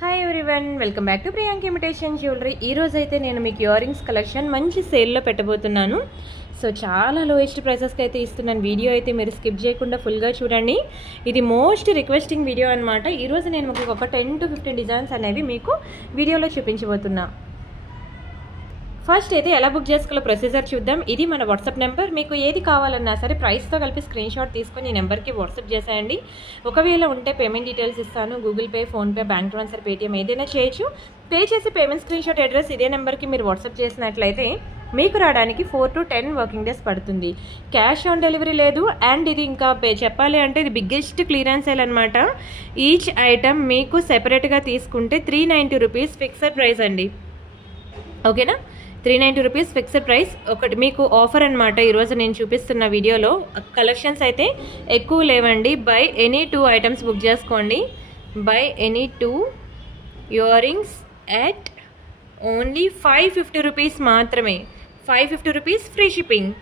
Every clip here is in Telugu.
Hi everyone, welcome back to Priyanka imitation jewellery. ఈ రోజు అయితే నేను మీకు ఇయర్ రింగ్స్ కలెక్షన్ మంచి సేల్లో పెట్టబోతున్నాను. సో చాలా లోయెస్ట్ ప్రైసెస్కి అయితే ఇస్తున్నాను. వీడియో అయితే మీరు స్కిప్ చేయకుండా ఫుల్గా చూడండి. ఇది మోస్ట్ రిక్వెస్టింగ్ వీడియో అనమాట. ఈరోజు నేను మీకు ఒక 10 to 15 డిజైన్స్ అనేవి మీకు వీడియోలో చూపించబోతున్నా. ఫస్ట్ అయితే ఎలా బుక్ చేసుకోవాలో ప్రొసీజర్ చూద్దాం. ఇది మన వాట్సాప్ నెంబర్. మీకు ఏది కావాలన్నా సరే ప్రైస్తో కలిపి స్క్రీన్ షాట్ తీసుకొని ఈ నెంబర్కి వాట్సాప్ చేసేయండి. ఒకవేళ ఉంటే పేమెంట్ డీటెయిల్స్ ఇస్తాను. Google pay, PhonePe, bank transfer, Paytm ఏదైనా చేయొచ్చు. పే చేసి పేమెంట్ స్క్రీన్ షాట్ అడ్రస్ ఇదే నెంబర్కి మీరు వాట్సాప్ చేసినట్లయితే మీకు రావడానికి 4 to 10 వర్కింగ్ డేస్ పడుతుంది. క్యాష్ ఆన్ డెలివరీ లేదు. అండ్ ఇది ఇంకా చెప్పాలి అంటే ఇది బిగ్గెస్ట్ క్లియరెన్స్ సేల్ అనమాట. ఈచ్ ఐటమ్ మీకు సెపరేట్గా తీసుకుంటే 390 రూపీస్ ఫిక్స్డ్ ప్రైస్ అండి. ఓకేనా? 390 రూపీస్ ఫిక్స్డ్ ప్రైస్. ఒకటి మీకు ఆఫర్ అనమాట. ఈరోజు నేను చూపిస్తున్న వీడియోలో కలెక్షన్స్ అయితే ఎక్కువ లేవండి. బై ఎనీ 2 ఐటమ్స్ బుక్ చేసుకోండి. By any 2 ear rings at only 550 rupees మాత్రమే. 550 రూపీస్ ఫ్రీ షిప్పింగ్.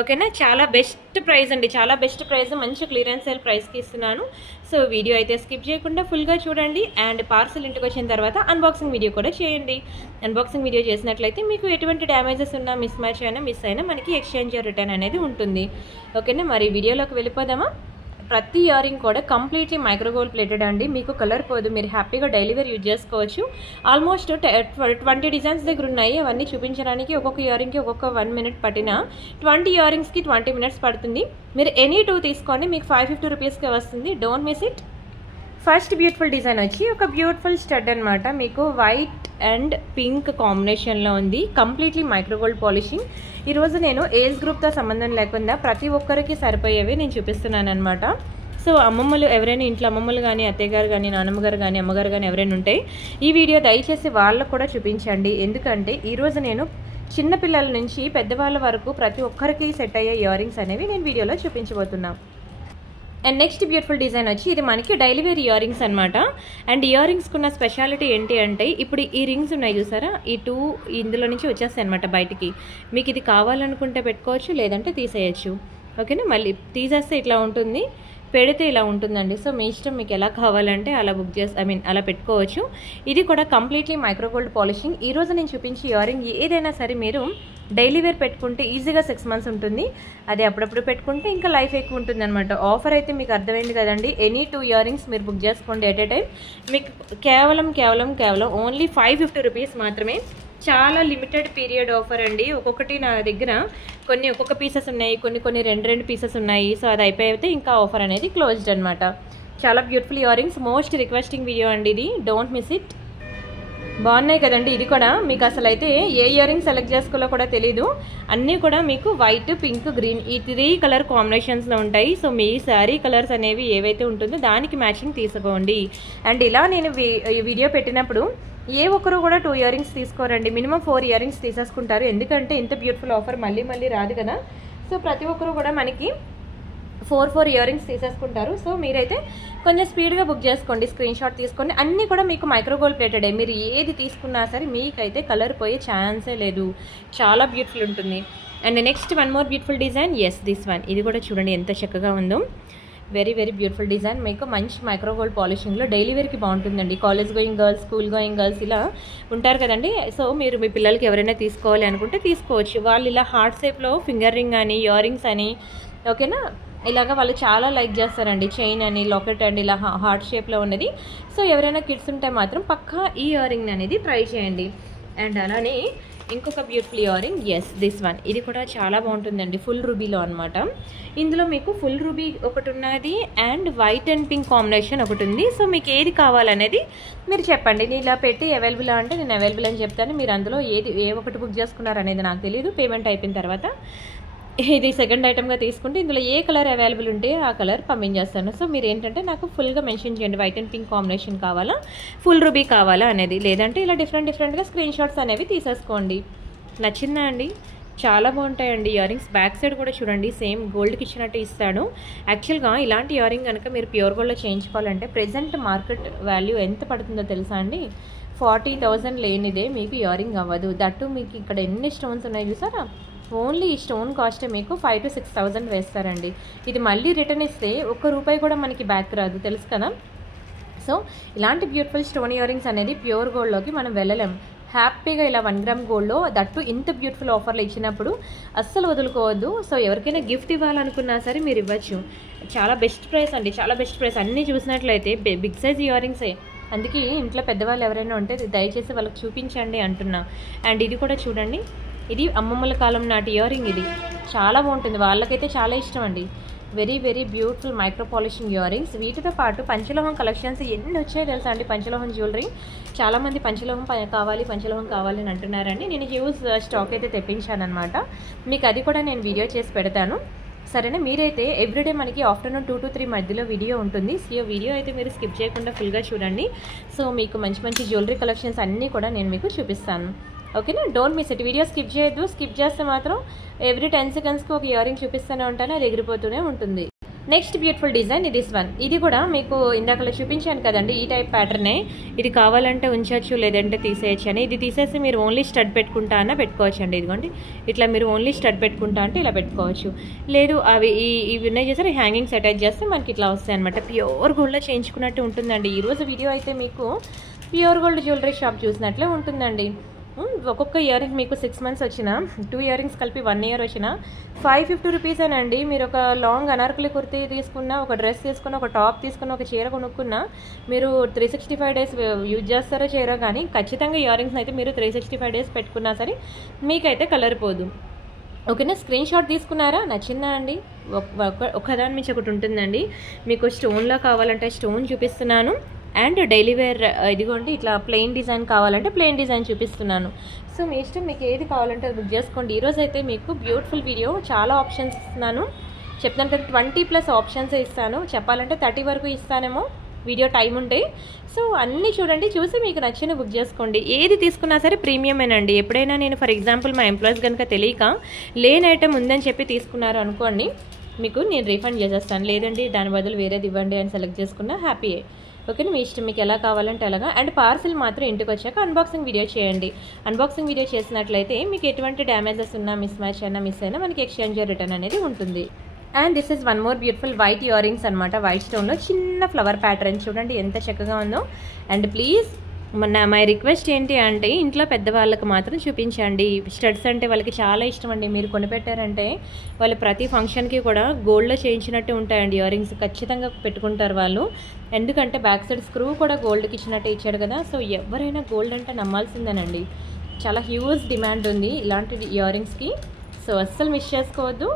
ఓకేనా? చాలా బెస్ట్ ప్రైస్ అండి. చాలా బెస్ట్ ప్రైస్. మంచి క్లియరెన్స్ సేల్ ప్రైస్కి ఇస్తున్నాను. సో వీడియో అయితే స్కిప్ చేయకుండా ఫుల్గా చూడండి. అండ్ పార్సల్ ఇంటికి వచ్చిన తర్వాత అన్బాక్సింగ్ వీడియో కూడా చేయండి. అన్బాక్సింగ్ వీడియో చేసినట్లయితే మీకు ఎటువంటి డ్యామేజెస్ ఉన్నా, మిస్ మ్యాచ్ అయినా, మిస్ అయినా మనకి ఎక్స్చేంజ్ రిటర్న్ అనేది ఉంటుంది. ఓకేనా? మరి వీడియోలోకి వెళ్ళిపోదామా? ప్రతి ఇయర్ రింగ్ కూడా కంప్లీట్లీ మైక్రోగోల్డ్ ప్లేటెడ్ అండి. మీకు కలర్ పోదు. మీరు హ్యాపీగా డైలీ వేర్ యూజ్ చేసుకోవచ్చు. ఆల్మోస్ట్ 20 డిజైన్స్ దగ్గర ఉన్నాయి. అవన్నీ చూపించడానికి ఒక్కొక్క ఇయర్ రింగ్కి ఒక్కొక్క 1 minute పట్టిన 20 ఇయర్ రింగ్స్కి 20 minutes పడుతుంది. మీరు ఎనీ 2 తీసుకోండి. మీకు 550 రూపీస్కి వస్తుంది. Don't miss it. First beautiful design వచ్చి ఒక బ్యూటిఫుల్ స్టడ్ అనమాట. మీకు వైట్ అండ్ పింక్ కాంబినేషన్లో ఉంది. Completely micro gold polishing. ఈరోజు నేను ఏజ్ గ్రూప్తో సంబంధం లేకుండా ప్రతి ఒక్కరికి సరిపోయేవి నేను చూపిస్తున్నాను అనమాట. సో అమ్మమ్మలు ఎవరైనా ఇంట్లో అమ్మమ్మలు కానీ, అత్తయ్య గారు కానీ, నాన్నమ్మగారు కానీ, అమ్మగారు కానీ ఎవరైనా ఉంటే ఈ వీడియో దయచేసి వాళ్ళకు కూడా చూపించండి. ఎందుకంటే ఈరోజు నేను చిన్నపిల్లల నుంచి పెద్దవాళ్ళ వరకు ప్రతి ఒక్కరికి సెట్ అయ్యే ఇయర్ రింగ్స్ అనేవి నేను వీడియోలో చూపించబోతున్నాను. అండ్ నెక్స్ట్ బ్యూటిఫుల్ డిజైన్ వచ్చి ఇది మనకి డైలీ వేర్ ఇయర్ రింగ్స్ అనమాట. అండ్ ఇయర్ రింగ్స్కి ఉన్న స్పెషాలిటీ ఏంటి అంటే ఇప్పుడు ఈ రింగ్స్ ఉన్నాయి చూసారా, ఈ 2 ఇందులో నుంచి వచ్చేస్తాయి అనమాట బయటికి. మీకు ఇది కావాలనుకుంటే పెట్టుకోవచ్చు, లేదంటే తీసేయచ్చు. ఓకేనా? మళ్ళీ తీసేస్తే ఇట్లా ఉంటుంది, పెడితే ఇలా ఉంటుందండి. సో మీ ఇష్టం, మీకు ఎలా కావాలంటే అలా అలా పెట్టుకోవచ్చు. ఇది కూడా కంప్లీట్లీ మైక్రోగోల్డ్ పాలిషింగ్. ఈరోజు నేను చూపించే ఇయర్ రింగ్ ఏదైనా సరే మీరు డైలీ వేర్ పెట్టుకుంటే ఈజీగా 6 months ఉంటుంది. అది అప్పుడప్పుడు పెట్టుకుంటే ఇంకా లైఫ్ ఎక్కువ ఉంటుంది అనమాట. ఆఫర్ అయితే మీకు అర్థమైంది కదండి. ఎనీ 2 ఇయర్ రింగ్స్ మీరు బుక్ చేసుకోండి ఎట్ ఏ టైం. మీకు కేవలం ఓన్లీ 550 రూపీస్ మాత్రమే. చాలా లిమిటెడ్ పీరియడ్ ఆఫర్ అండి. ఒక్కొక్కటి నా దగ్గర ఒక్కొక్క పీసెస్ ఉన్నాయి, కొన్ని 2 పీసెస్ ఉన్నాయి. సో అది అయిపోయితే ఇంకా ఆఫర్ అనేది క్లోజ్డ్ అనమాట. చాలా beautiful ear rings. Most requesting video అండి ఇది. Don't miss it. బాగున్నాయి కదండి. ఇది కూడా మీకు అసలు అయితే ఏ ఇయర్ రింగ్ సెలెక్ట్ చేసుకోవాలో కూడా తెలీదు. అన్నీ కూడా మీకు వైట్, పింక్, గ్రీన్ ఈ 3 కలర్ కాంబినేషన్స్లో ఉంటాయి. సో మీ శారీ కలర్స్ అనేవి ఏవైతే ఉంటుందో దానికి మ్యాచింగ్ తీసుకోండి. అండ్ ఇలా నేను వీడియో పెట్టినప్పుడు ఏ ఒక్కరు కూడా 2 ఇయర్ రింగ్స్ తీసుకోరండి. మినిమం 4 ఇయర్ రింగ్స్ తీసేసుకుంటారు. ఎందుకంటే ఇంత బ్యూటిఫుల్ ఆఫర్ మళ్ళీ రాదు కదా. సో ప్రతి ఒక్కరు కూడా మనకి 4 ఇయర్ రింగ్స్ తీసేసుకుంటారు. సో మీరైతే కొంచెం స్పీడ్గా బుక్ చేసుకోండి. స్క్రీన్ షాట్ తీసుకోండి. అన్నీ కూడా మీకు మైక్రోగోల్డ్ ప్లేటెడే. మీరు ఏది తీసుకున్నా సరే మీకైతే కలర్ పోయే ఛాన్సే లేదు. చాలా బ్యూటిఫుల్ ఉంటుంది. And next one more beautiful design. Yes, this one. ఇది కూడా చూడండి ఎంత చక్కగా ఉందో. Very beautiful design. మీకు మంచి మైక్రోగోల్డ్ పాలిషింగ్లో డైలీ వేర్కి బాగుంటుందండి. College going girls, school going girls ఇలా ఉంటారు కదండి. సో మీరు మీ పిల్లలకి ఎవరైనా తీసుకోవాలి అనుకుంటే తీసుకోవచ్చు. వాళ్ళు ఇలా హార్ట్ షేప్లో ఫింగర్ రింగ్ అని, ఇయర్ రింగ్స్ అని, ఓకేనా, ఇలాగ వాళ్ళు చాలా లైక్ చేస్తారండి. చైన్ అని, లాకెట్ అండి, ఇలా హార్ట్ షేప్లో ఉన్నది. సో ఎవరైనా కిడ్స్ ఉంటే మాత్రం పక్కా ఈ ఇయర్ రింగ్ అనేది ట్రై చేయండి. అండ్ అలానే ఇంకొక beautiful earring. Yes, this one. ఇది కూడా చాలా బాగుంటుందండి. ఫుల్ రూబీలో అనమాట. ఇందులో మీకు ఫుల్ రూబీ ఒకటి ఉన్నది and white and pink combination ఒకటి ఉంది. సో మీకు ఏది కావాలనేది మీరు చెప్పండి. నేను ఇలా పెట్టి అవైలబుల్ అంటే నేను అవైలబుల్ అని చెప్తాను. మీరు అందులో ఏ ఒకటి బుక్ చేసుకున్నారు అనేది నాకు తెలియదు. పేమెంట్ అయిపోయిన తర్వాత ఇది సెకండ్ ఐటమ్గా తీసుకుంటే ఇందులో ఏ కలర్ అవైలబుల్ ఉంటే ఆ కలర్ పంపించేస్తాను. సో మీరు ఏంటంటే నాకు ఫుల్గా మెన్షన్ చేయండి. వైట్ అండ్ పింక్ కాంబినేషన్ కావాలా, ఫుల్ రూబీ కావాలా అనేది. లేదంటే ఇలా డిఫరెంట్గా స్క్రీన్ షాట్స్ అనేవి తీసేసుకోండి. నచ్చిందా అండి? చాలా బాగుంటాయండి ఇయర్ రింగ్స్. బ్యాక్ సైడ్ కూడా చూడండి, సేమ్ గోల్డ్కి ఇచ్చినట్టు ఇస్తాడు. యాక్చువల్గా ఇలాంటి ఇయర్ రింగ్ కనుక మీరు ప్యూర్ గోల్డ్లో చేయించుకోవాలంటే ప్రెజెంట్ మార్కెట్ వాల్యూ ఎంత పడుతుందో తెలుసా అండి? 40,000 లేనిదే మీకు ఇయర్ రింగ్ అవ్వదు. దట్టు మీకు ఇక్కడ ఎన్ని స్టోన్స్ ఉన్నాయి చూసారా? ఓన్లీ ఈ స్టోన్ కాస్ట్ మీకు 5,000 to 6,000 వేస్తారండి. ఇది మళ్ళీ రిటర్న్ ఇస్తే ₹1 కూడా మనకి బ్యాక్ రాదు, తెలుసు కదా. సో ఇలాంటి బ్యూటిఫుల్ స్టోన్ ఇయర్ రింగ్స్ అనేది ప్యూర్ గోల్డ్లోకి మనం వెళ్ళలేం. హ్యాపీగా ఇలా 1 గ్రామ్ గోల్డ్లో దట్టు ఇంత బ్యూటిఫుల్ ఆఫర్లు ఇచ్చినప్పుడు అస్సలు వదులుకోవద్దు. సో ఎవరికైనా గిఫ్ట్ ఇవ్వాలనుకున్నా సరే మీరు ఇవ్వచ్చు. చాలా బెస్ట్ ప్రైస్ అండి, చాలా బెస్ట్ ప్రైస్. అన్నీ చూసినట్లయితే బిగ్ సైజ్ ఇయర్ రింగ్సే. అందుకే ఇంట్లో పెద్దవాళ్ళు ఎవరైనా ఉంటే దయచేసి వాళ్ళకి చూపించండి అంటున్నా. అండ్ ఇది కూడా చూడండి, ఇది అమ్మమ్మల కాలం నాటి ఇయర్ రింగ్. ఇది చాలా బాగుంటుంది, వాళ్ళకైతే చాలా ఇష్టం అండి. Very very beautiful micro polishing ear rings. వీటితో పాటు పంచలోహం కలెక్షన్స్ ఎన్ని వచ్చాయో తెలుసా అండి. పంచలోహం జ్యువెలరీ చాలామంది పంచలోహం కావాలి అని అంటున్నారండి. నేను హ్యూజ్ స్టాక్ అయితే తెప్పించాను అనమాట. మీకు అది కూడా నేను వీడియో చేసి పెడతాను, సరేనా. మీరైతే ఎవ్రీడే మనకి ఆఫ్టర్నూన్ 2 to 3 మధ్యలో వీడియో ఉంటుంది. సో వీడియో అయితే మీరు స్కిప్ చేయకుండా ఫుల్గా చూడండి. సో మీకు మంచి మంచి జ్యువెలరీ కలెక్షన్స్ అన్నీ కూడా నేను మీకు చూపిస్తాను, ఓకేనా. Don't miss it. Video skip చేయొద్దు. స్కిప్ చేస్తే మాత్రం ఎవ్రీ 10 secondsకి ఒక ఇయర్ రింగ్ చూపిస్తూనే ఉంటాను, అది ఎగిరిపోతూనే ఉంటుంది. Next beautiful design this one. ఇది కూడా మీకు ఇందాకలో చూపించాను కదండి, ఈ టైప్ ప్యాటర్నే. ఇది కావాలంటే ఉంచవచ్చు, లేదంటే తీసేయచ్చు అని. ఇది తీసేసి మీరు ఓన్లీ స్టడ్ పెట్టుకుంటా అన్న పెట్టుకోవచ్చు అండి. ఇదిగోండి ఇట్లా మీరు ఓన్లీ స్టడ్ పెట్టుకుంటా అంటే ఇలా పెట్టుకోవచ్చు. లేదు అవి ఇవి ఉన్నాయి చేస్తారు, హ్యాంగింగ్స్ అటాచ్ చేస్తే మనకి ఇట్లా వస్తాయి అనమాట. ప్యూర్ గోల్డ్లో చేయించుకున్నట్టు ఉంటుందండి. ఈరోజు వీడియో అయితే మీకు ప్యూర్ గోల్డ్ జ్యువెలరీ షాప్ చూసినట్లే ఉంటుందండి. ఒక్కొక్క ఇయర్ రింగ్ మీకు 6 months వచ్చిన, 2 ఇయర్ రింగ్స్ కలిపి 1 year వచ్చిన 550 రూపీసేనండి. మీరు ఒక లాంగ్ అనార్కలి కుర్తీ తీసుకున్న, ఒక డ్రెస్ తీసుకున్న, ఒక టాప్ తీసుకున్న, ఒక చీర కొనుక్కున్నా మీరు 365 days యూజ్ చేస్తారో చేయరో కానీ ఖచ్చితంగా ఇయర్ రింగ్స్ అయితే మీరు 365 days పెట్టుకున్నా సరే మీకైతే కలర్ పోదు, ఓకేనా. స్క్రీన్ షాట్ తీసుకున్నారా, నచ్చిందా అండి? ఒకదాని నుంచి ఒకటి ఉంటుందండి. మీకు స్టోన్లో కావాలంటే స్టోన్ చూపిస్తున్నాను, అండ్ డైలీ వేర్ ఇదిగోండి ఇట్లా ప్లెయిన్ డిజైన్ కావాలంటే ప్లెయిన్ డిజైన్ చూపిస్తున్నాను. సో మీ ఇష్టం, మీకు ఏది కావాలంటే అది బుక్ చేసుకోండి. ఈరోజు అయితే మీకు బ్యూటిఫుల్ వీడియో, చాలా ఆప్షన్స్ ఇస్తున్నాను. చెప్తాను కదా 20+ ఆప్షన్స్ ఇస్తాను, చెప్పాలంటే 30 వరకు ఇస్తానేమో వీడియో టైం ఉంటే. సో అన్నీ చూడండి, చూసి మీకు నచ్చిన బుక్ చేసుకోండి. ఏది తీసుకున్నా సరే ప్రీమియమేనండి. ఎప్పుడైనా నేను ఫర్ ఎగ్జాంపుల్ మా ఎంప్లాయీస్ కనుక తెలియక లేని ఐటమ్ ఉందని చెప్పి తీసుకున్నారు అనుకోండి, మీకు నేను రీఫండ్ చేసేస్తాను. లేదండి దాని బదులు వేరేది ఇవ్వండి అని సెలెక్ట్ చేసుకున్నా హ్యాపీయే, ఓకేనా. మీ ఇష్టం, మీకు ఎలా కావాలంటే అలాగా. అండ్ పార్సిల్ మాత్రం ఇంటికి వచ్చాక అన్బాక్సింగ్ వీడియో చేయండి. అన్బాక్సింగ్ వీడియో చేసినట్లయితే మీకు ఎటువంటి డ్యామేజెస్ ఉన్నా, మిస్ మ్యాచ్ అయినా, మిస్ అయినా మనకి ఎక్స్చేంజ్ రిటర్న్ అనేది ఉంటుంది. And this is one more beautiful white ear rings అనమాట. వైట్ స్టోన్లో చిన్న ఫ్లవర్ ప్యాటర్న్ చూడండి ఎంత చక్కగా ఉందో. అండ్ ప్లీజ్ మై రిక్వెస్ట్ ఏంటి అంటే ఇంట్లో పెద్దవాళ్ళకి మాత్రం చూపించండి. స్టడ్స్ అంటే వాళ్ళకి చాలా ఇష్టం అండి. మీరు కొనిపెట్టారంటే వాళ్ళు ప్రతి ఫంక్షన్కి కూడా గోల్డ్లో చేయించినట్టు ఉంటాయండి. ఇయర్ రింగ్స్ ఖచ్చితంగా పెట్టుకుంటారు వాళ్ళు. ఎందుకంటే బ్యాక్ సైడ్ స్క్రూ కూడా గోల్డ్కి ఇచ్చినట్టు ఇచ్చాడు కదా. సో ఎవరైనా గోల్డ్ అంటే నమ్మాల్సిందేనండి. చాలా హ్యూజ్ డిమాండ్ ఉంది ఇలాంటి ఇయర్ రింగ్స్కి. సో అస్సలు మిస్ చేసుకోవద్దు.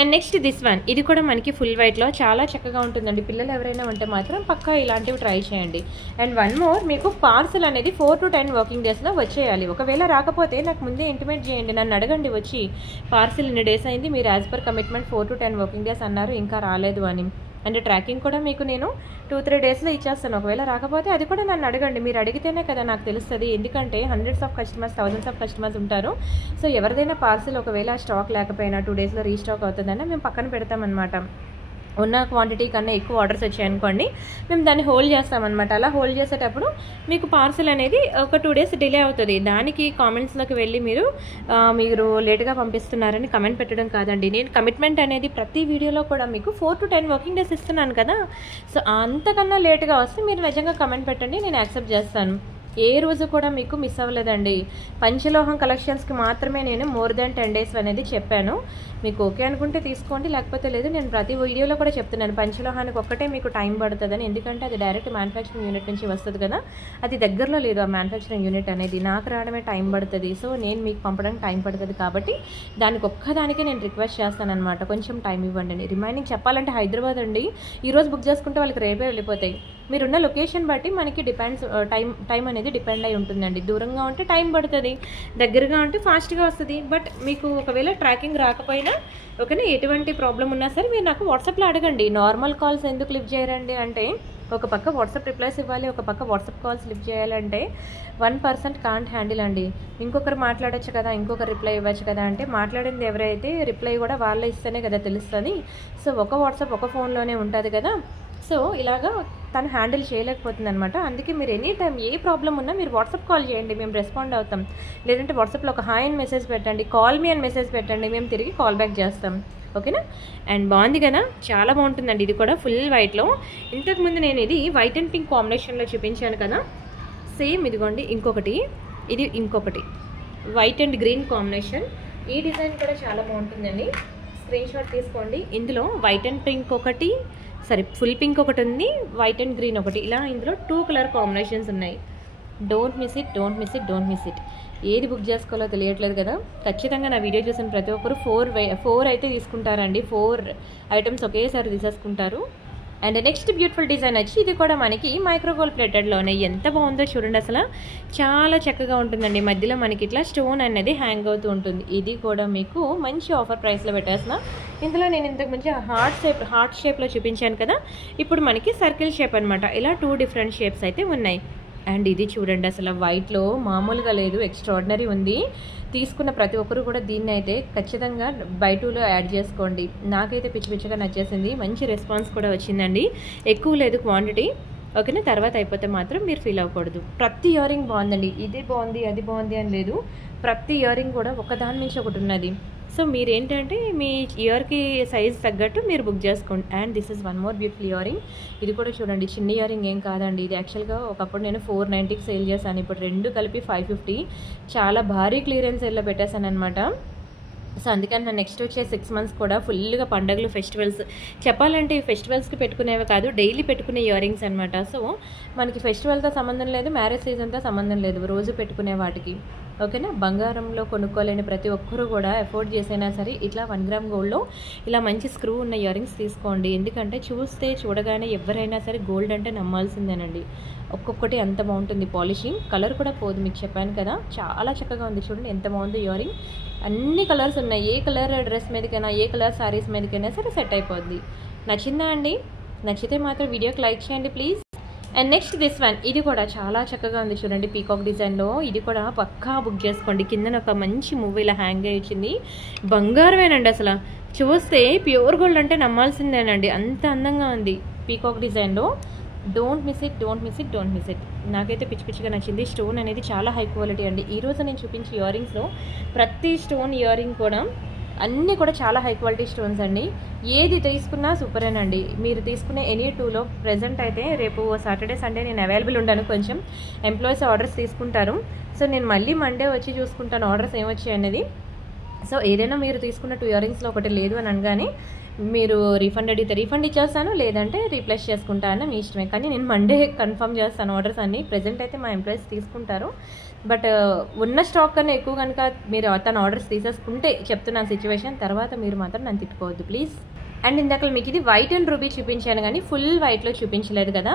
And next this one. ఇది కూడా మనకి ఫుల్ వైట్లో చాలా చక్కగా ఉంటుందండి. పిల్లలు ఎవరైనా ఉంటే మాత్రం పక్కా ఇలాంటివి ట్రై చేయండి. అండ్ వన్ మోర్, మీకు పార్సల్ అనేది 4 to 10 వర్కింగ్ డేస్లో వచ్చేయాలి. ఒకవేళ రాకపోతే నాకు ముందే ఇంటిమేట్ చేయండి, నన్ను అడగండి వచ్చి పార్సల్ ఇన్ని డేస్ అయింది, మీరు as per commitment 4 to 10 working days అన్నారు, ఇంకా రాలేదు అని. అండ్ ట్రాకింగ్ కూడా మీకు నేను 2-3 డేస్లో ఇచ్చేస్తాను. ఒకవేళ రాకపోతే అది కూడా నన్ను అడగండి. మీరు అడిగితేనే కదా నాకు తెలుస్తుంది. ఎందుకంటే hundreds of customers, thousands of customers ఉంటారు. సో ఎవరిదైనా పార్సిల్ ఒకవేళ స్టాక్ లేకపోయినా 2 daysలో రీస్టాక్ అవుతుందన్నా మేము పక్కన పెడతామన్నమాట. ఉన్న క్వాంటిటీ కన్నా ఎక్కువ ఆర్డర్స్ వచ్చాయనుకోండి, మేము దాన్ని హోల్డ్ చేస్తామన్నమాట. అలా హోల్డ్ చేసేటప్పుడు మీకు పార్సల్ అనేది ఒక 2 days డిలే అవుతుంది. దానికి కామెంట్స్లోకి వెళ్ళి మీరు లేట్గా పంపిస్తున్నారని కమెంట్ పెట్టడం కాదండి. నేను కమిట్మెంట్ అనేది ప్రతి వీడియోలో కూడా మీకు 4 to 10 వర్కింగ్ డేస్ ఇస్తున్నాను కదా. సో అంతకన్నా లేట్గా వస్తే మీరు నిజంగా కమెంట్ పెట్టండి, నేను యాక్సెప్ట్ చేస్తాను. ఏ రోజు కూడా మీకు మిస్ అవ్వలేదండి. పంచలోహం కలెక్షన్స్కి మాత్రమే నేను మోర్ దాన్ 10 days అనేది చెప్పాను. మీకు ఓకే అనుకుంటే తీసుకోండి, లేకపోతే లేదు. నేను ప్రతి వీడియోలో కూడా చెప్తున్నాను పంచలోహానికి ఒక్కటే మీకు టైం పడుతుందని. ఎందుకంటే అది డైరెక్ట్ మ్యానుఫ్యాక్చరింగ్ యూనిట్ నుంచి వస్తుంది కదా, అది దగ్గరలో లేదు ఆ మ్యానుఫ్యాక్చరింగ్ యూనిట్ అనేది. నాకు రావడమే టైం పడుతుంది. సో నేను మీకు పంపడానికి టైం పడుతుంది కాబట్టి దానికి ఒక్కదానికే నేను రిక్వెస్ట్ చేస్తాను అనమాట, కొంచెం టైం ఇవ్వండి. రిమైనింగ్ చెప్పాలంటే హైదరాబాద్ అండి, ఈరోజు బుక్ చేసుకుంటే వాళ్ళకి రేపే వెళ్ళిపోతాయి. మీరున్న లొకేషన్ బట్టి మనకి డిపెండ్స్, టైం అనేది డిపెండ్ అయి ఉంటుందండి. దూరంగా ఉంటే టైం పడుతుంది, దగ్గరగా ఉంటే ఫాస్ట్గా వస్తుంది. బట్ మీకు ఒకవేళ ట్రాకింగ్ రాకపోయినా ఓకేనా, ఎటువంటి ప్రాబ్లం ఉన్నా సరే మీరు నాకు వాట్సాప్లో అడగండి. నార్మల్ కాల్స్ ఎందుకు లిఫ్ట్ చేయరండి అంటే, ఒక పక్క వాట్సాప్ రిప్లైస్ ఇవ్వాలి, ఒక పక్క వాట్సాప్ కాల్స్ లిఫ్ట్ చేయాలంటే 1% కాంట్ హ్యాండిల్ అండి. ఇంకొకరు మాట్లాడచ్చు కదా, ఇంకొకరు రిప్లై ఇవ్వచ్చు కదా అంటే, మాట్లాడింది ఎవరైతే రిప్లై కూడా వాళ్ళే ఇస్తేనే కదా తెలుస్తుంది. సో ఒక వాట్సాప్ ఒక ఫోన్లోనే ఉంటుంది కదా. సో ఇలాగా తను హ్యాండిల్ చేయలేకపోతుంది అనమాట. అందుకే మీరు ఎనీ టైం ఏ ప్రాబ్లం ఉన్నా మీరు వాట్సాప్ కాల్ చేయండి, మేము రెస్పాండ్ అవుతాం. లేదంటే వాట్సాప్లో ఒక హాయ్ అని మెసేజ్ పెట్టండి, కాల్ మీ అని మెసేజ్ పెట్టండి, మేము తిరిగి కాల్ బ్యాక్ చేస్తాం. ఓకేనా? అండ్ బాగుంది కదా, చాలా బాగుంటుందండి. ఇది కూడా ఫుల్ వైట్లో. ఇంతకుముందు నేను ఇది వైట్ అండ్ పింక్ కాంబినేషన్లో చూపించాను కదా, సేమ్ ఇదిగోండి ఇంకొకటి, ఇది ఇంకొకటి వైట్ అండ్ గ్రీన్ కాంబినేషన్. ఈ డిజైన్ కూడా చాలా బాగుంటుందండి. స్క్రీన్ షాట్ తీసుకోండి. ఇందులో వైట్ అండ్ పింక్ ఒకటి, ఫుల్ పింక్ ఒకటి ఉంది, వైట్ అండ్ గ్రీన్ ఒకటి, ఇలా ఇందులో 2 కలర్ కాంబినేషన్స్ ఉన్నాయి. Don't miss it, don't miss it, don't miss it. ఏది బుక్ చేసుకోవాలో తెలియట్లేదు కదా, ఖచ్చితంగా నా వీడియో చూసిన ప్రతి ఒక్కరు 4 అయితే తీసుకుంటారండి. 4 ఐటమ్స్ ఒకేసారి తీసేసుకుంటారు. అండ్ నెక్స్ట్ బ్యూటిఫుల్ డిజైన్ వచ్చి ఇది కూడా మనకి మైక్రోగోల్డ్ ప్లేటెడ్లోనే. ఎంత బాగుందో చూడండి, అసలు చాలా చక్కగా ఉంటుందండి. మధ్యలో మనకి ఇట్లా స్టోన్ అనేది హ్యాంగ్ అవుతూ ఉంటుంది. ఇది కూడా మీకు మంచి ఆఫర్ ప్రైస్లో పెట్టేసిన. ఇందులో నేను ఇంతకు ముందు హార్ట్ షేప్లో చూపించాను కదా, ఇప్పుడు మనకి సర్కిల్ షేప్ అనమాట. ఇలా 2 డిఫరెంట్ షేప్స్ అయితే ఉన్నాయి. అండ్ ఇది చూడండి, అసలు వైట్లో మామూలుగా లేదు, ఎక్స్ట్రాడినరీ ఉంది. తీసుకున్న ప్రతి ఒక్కరు కూడా దీన్ని అయితే ఖచ్చితంగా బై 2లో యాడ్ చేసుకోండి. నాకైతే పిచ్చిగా నచ్చేసింది, మంచి రెస్పాన్స్ కూడా వచ్చిందండి. ఎక్కువ లేదు క్వాంటిటీ. ఓకేనా? తర్వాత అయిపోతే మాత్రం మీరు ఫీల్ అవ్వకూడదు. ప్రతి ఇయర్ రింగ్ బాగుందండి, ఇది బాగుంది అది బాగుంది అని లేదు, ప్రతి ఇయర్ రింగ్ కూడా ఒకదాని నుంచి ఒకటి ఉన్నది. సో మీరు ఏంటంటే మీ ఇయర్కి సైజ్ తగ్గట్టు మీరు బుక్ చేసుకోండి. And this is 1 more beautiful ear ring. ఇది కూడా చూడండి, చిన్న ఇయర్ రింగ్ ఏం కాదండి. ఇది యాక్చువల్గా ఒకప్పుడు నేను 490కి సేల్ చేశాను, ఇప్పుడు 2 కలిపి 550. చాలా భారీ క్లియరెన్స్ సేల్లో పెట్టేశాను అనమాట. సో అందుకని నా నెక్స్ట్ వచ్చే 6 మంత్స్ కూడా ఫుల్గా పండుగలు, ఫెస్టివల్స్. చెప్పాలంటే ఈ ఫెస్టివల్స్కి పెట్టుకునేవి కాదు, డైలీ పెట్టుకునే ఇయర్ రింగ్స్ అనమాట. సో మనకి ఫెస్టివల్తో సంబంధం లేదు, మ్యారేజ్ సీజన్తో సంబంధం లేదు, రోజు పెట్టుకునే వాటికి. ఓకేనా? బంగారంలో కొనుక్కోలేని ప్రతి ఒక్కరూ కూడా ఎఫోర్డ్ చేసైనా సరే ఇట్లా 1 గ్రామ్ గోల్డ్లో ఇలా మంచి స్క్రూ ఉన్న ఇయర్ రింగ్స్ తీసుకోండి. ఎందుకంటే చూడగానే ఎవరైనా సరే గోల్డ్ అంటే నమ్మాల్సిందేనండి. ఒక్కొక్కటి అంత బాగుంటుంది పాలిషింగ్, కలర్ కూడా పోదు. మీకు చెప్పాను కదా, చాలా చక్కగా ఉంది. చూడండి ఎంత బాగుంది ఇయర్ రింగ్. అన్ని కలర్స్ ఉన్నాయి, ఏ కలర్ డ్రెస్ మీదకైనా, ఏ కలర్ శారీస్ మీదకైనా సరే సెట్ అయిపోద్ది. నచ్చిందా అండి? నచ్చితే మాత్రం వీడియోకి లైక్ చేయండి please. And next this one, ఇది కూడా చాలా చక్కగా ఉంది. చూడండి పీకాక్ డిజైన్లో. ఇది కూడా పక్కా బుక్ చేసుకోండి. కిందన ఒక మంచి మూవీ ఇలా హ్యాంగ్ అయ్యి వచ్చింది. బంగారమేనండి, అసలు చూస్తే ప్యూర్ గోల్డ్ అంటే నమ్మాల్సిందేనండి, అంత అందంగా ఉంది పీకాక్ డిజైన్లో. Don't miss it, don't miss it, don't miss it. నాకైతే పిచ్చిగా నచ్చింది. స్టోన్ అనేది చాలా హై క్వాలిటీ అండి. ఈరోజు నేను చూపించే ఇయర్ రింగ్స్లో ప్రతి స్టోన్ ఇయర్ రింగ్ కూడా అన్నీ కూడా చాలా హై క్వాలిటీ స్టోన్స్ అండి. ఏది తీసుకున్నా సూపరేనండి. మీరు తీసుకునే ఎనీ 2లో ప్రెజెంట్ అయితే రేపు సాటర్డే సండే నేను అవైలబుల్ ఉంటాను. కొంచెం ఎంప్లాయీస్ ఆర్డర్స్ తీసుకుంటారు. సో నేను మళ్ళీ మండే వచ్చి చూసుకుంటాను ఆర్డర్స్ ఏమొచ్చాయి అనేది. సో ఏదైనా మీరు తీసుకున్న 2 ఇయర్ రింగ్స్లో ఒకటి లేదు అని అనగానే మీరు రీఫండ్ అడిగితే రీఫండ్ ఇచ్చేస్తాను, లేదంటే రీప్లేస్ చేసుకుంటాను, మీ ఇష్టమే. కానీ నేను మండే కన్ఫర్మ్ చేస్తాను ఆర్డర్స్ అన్నీ. ప్రెజెంట్ అయితే మా ఎంప్లాయీస్ తీసుకుంటారు. బట్ ఉన్న స్టాక్ కన్నా ఎక్కువ కనుక మీరు తన ఆర్డర్స్ తీసేసుకుంటే చెప్తున్నాను సిచ్యువేషన్, తర్వాత మీరు మాత్రం నన్ను తిట్టుకోవద్దు ప్లీజ్. అండ్ ఇందాక మీకు ఇది వైట్ అండ్ రూబీ చూపించాను కానీ ఫుల్ వైట్లో చూపించలేదు కదా.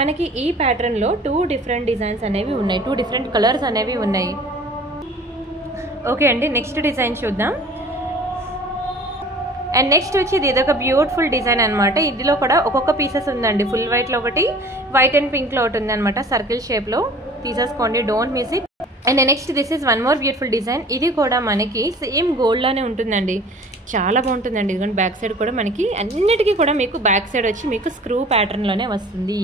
మనకి ఈ ప్యాటర్న్లో 2 డిఫరెంట్ డిజైన్స్ అనేవి ఉన్నాయి, 2 డిఫరెంట్ కలర్స్ అనేవి ఉన్నాయి. ఓకే అండి, నెక్స్ట్ డిజైన్ చూద్దాం. అండ్ నెక్స్ట్ వచ్చి ఇది ఒక బ్యూటిఫుల్ డిజైన్ అనమాట. ఇందులో కూడా ఒక్కొక్క పీసెస్ ఉందండి. ఫుల్ వైట్లో ఒకటి, వైట్ అండ్ పింక్లో ఒకటి ఉంది అనమాట, సర్కిల్ షేప్లో. తీసేసుకోండి, don't miss it. And next this is 1 more beautiful design. ఇది కూడా మనకి సేమ్ గోల్డ్లానే ఉంటుందండి, చాలా బాగుంటుందండి. ఇదిగోండి బ్యాక్ సైడ్ కూడా మనకి అన్నిటికీ కూడా మీకు బ్యాక్ సైడ్ వచ్చి మీకు స్క్రూ ప్యాటర్న్లోనే వస్తుంది.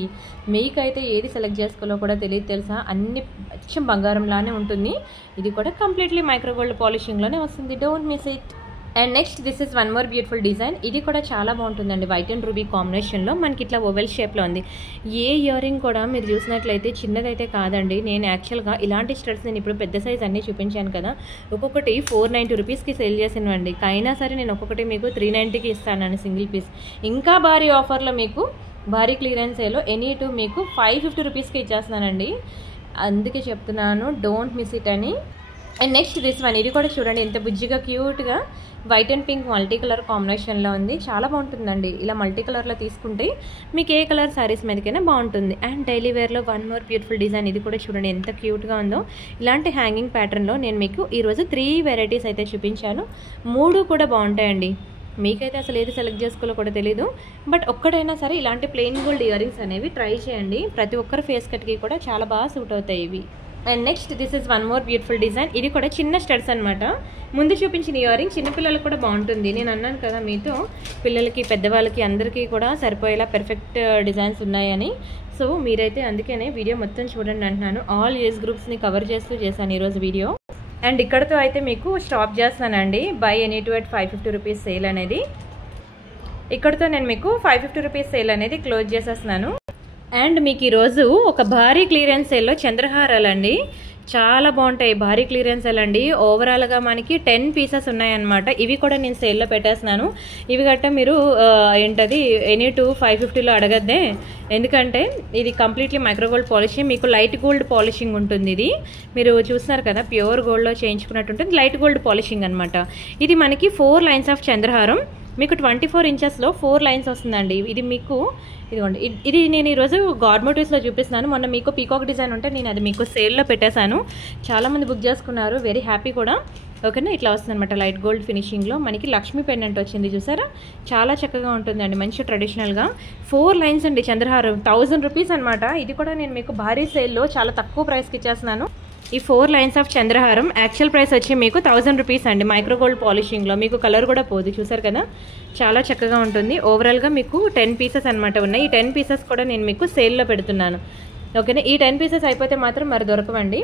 మీకైతే ఏది సెలెక్ట్ చేసుకోవాలో కూడా తెలియదు తెలుసా, అన్ని అచ్చం బంగారంలానే ఉంటుంది. ఇది కూడా కంప్లీట్లీ మైక్రోగోల్డ్ పాలిషింగ్లోనే వస్తుంది, don't miss it. And next this is 1 more beautiful design. ఇది కూడా చాలా బాగుంటుందండి, వైట్ అండ్ రూబీ కాంబినేషన్లో. మనకి ఇట్లా ఓవెల్ షేప్లో ఉంది. ఏ ఇయర్ రింగ్ కూడా మీరు చూసినట్లయితే చిన్నదైతే కాదండి. నేను యాక్చువల్గా ఇలాంటి స్టడ్స్ నేను ఇప్పుడు పెద్ద సైజ్ అన్నీ చూపించాను కదా, ఒక్కొక్కటి 490 రూపీస్కి సేల్ చేసినవండి. అయినా సరే నేను ఒక్కొక్కటి మీకు 390కి ఇస్తానని సింగిల్ పీస్. ఇంకా భారీ ఆఫర్లో మీకు భారీ క్లియరెన్స్ సేల్లో ఎనీ 2 మీకు 550 రూపీస్కి ఇచ్చేస్తున్నానండి. అందుకే చెప్తున్నాను, డోంట్ మిస్ ఇట్ అని. అండ్ నెక్స్ట్ దిస్ వన్, ఇది కూడా చూడండి ఎంత బుజ్జిగా క్యూట్గా white and pink multi colour కాంబినేషన్లో ఉంది. చాలా బాగుంటుందండి. ఇలా మల్టీ కలర్లో తీసుకుంటే మీకు ఏ కలర్ శారీస్ మీదకైనా బాగుంటుంది. అండ్ డైలీ వేర్లో 1 మోర్ బ్యూటిఫుల్ డిజైన్. ఇది కూడా చూడండి ఎంత క్యూట్గా ఉందో. ఇలాంటి హ్యాంగింగ్ ప్యాటర్న్లో నేను మీకు ఈరోజు 3 వెరైటీస్ అయితే చూపించాను. 3 కూడా బాగుంటాయండి. మీకైతే అసలు ఏది సెలెక్ట్ చేసుకోవాలో కూడా తెలీదు. బట్ ఒక్కడైనా సరే ఇలాంటి ప్లెయిన్ గోల్డ్ ఇయర్ రింగ్స్ అనేవి ట్రై చేయండి. ప్రతి ఒక్కరి ఫేస్ కట్కి కూడా చాలా బాగా సూట్ అవుతాయి ఇవి. And next this is one more beautiful design. ఇది కూడా చిన్న స్టడ్స్ అనమాట. ముందు చూపించిన ఇయర్ రింగ్ చిన్నపిల్లలకు కూడా బాగుంటుంది. నేను అన్నాను కదా మీతో పిల్లలకి పెద్దవాళ్ళకి అందరికీ కూడా సరిపోయేలా పెర్ఫెక్ట్ డిజైన్స్ ఉన్నాయని. సో మీరైతే అందుకనే వీడియో మొత్తం చూడండి అంటున్నాను. ఆల్ ఏజ్ గ్రూప్స్ని కవర్ చేశాను ఈరోజు వీడియో. అండ్ ఇక్కడతో అయితే మీకు స్టాప్ చేస్తానండి. By any two at 550 rupees sale అనేది. ఇక్కడతో నేను మీకు 550 రూపీస్ సేల్ అనేది క్లోజ్ చేసేస్తున్నాను. అండ్ మీకు ఈరోజు ఒక భారీ క్లియరెన్స్ సేల్లో చంద్రహారాలండి. చాలా బాగుంటాయి భారీ క్లియరెన్స్ సేల్ అండి. ఓవరాల్గా మనకి 10 పీసెస్ ఉన్నాయన్నమాట. ఇవి కూడా నేను సేల్లో పెట్టేస్తున్నాను. ఇవి గట్ట మీరు ఏంటది ఎనీ టూ 550లో అడగద్దే. ఎందుకంటే ఇది కంప్లీట్లీ మైక్రోగోల్డ్ పాలిషింగ్, మీకు లైట్ గోల్డ్ పాలిషింగ్ ఉంటుంది. ఇది మీరు చూస్తున్నారు కదా, ప్యూర్ గోల్డ్లో చేయించుకున్నట్టు ఉంటుంది. లైట్ గోల్డ్ పాలిషింగ్ అనమాట. ఇది మనకి 4 లైన్స్ ఆఫ్ చంద్రహారం. మీకు 24 ఇంచెస్లో 4 లైన్స్ వస్తుందండి. ఇది మీకు ఇదిగోండి, ఇది నేను ఈరోజు గాడ్ మోటివ్స్లో చూపిస్తున్నాను. మొన్న మీకు పీకాక్ డిజైన్ ఉంటే నేను అది మీకు సేల్లో పెట్టేశాను. చాలామంది బుక్ చేసుకున్నారు, వెరీ హ్యాపీ కూడా. ఓకేనా, ఇట్లా వస్తుంది అనమాట లైట్ గోల్డ్ ఫినిషింగ్లో. మనకి లక్ష్మీ పెండెంట్ వచ్చింది చూసారా, చాలా చక్కగా ఉంటుందండి, మంచి ట్రెడిషనల్గా. 4 లైన్స్ అండి చంద్రహారం, 1000 రూపీస్ అనమాట. ఇది కూడా నేను మీకు భారీ సేల్లో చాలా తక్కువ ప్రైస్కి ఇచ్చేస్తున్నాను. ఈ 4 లైన్స్ ఆఫ్ చంద్రహారం యాక్చువల్ ప్రైస్ వచ్చి మీకు 1000 రూపీస్ అండి. మైక్రోగోల్డ్ పాలిషింగ్లో మీకు కలర్ కూడా పోదు, చూసారు కదా, చాలా చక్కగా ఉంటుంది. ఓవరాల్గా మీకు 10 పీసెస్ అనమాట ఉన్నాయి. ఈ 10 పీసెస్ కూడా నేను మీకు సేల్లో పెడుతున్నాను. ఓకేనా, ఈ 10 పీసెస్ అయిపోతే మాత్రం మరి దొరకవండి.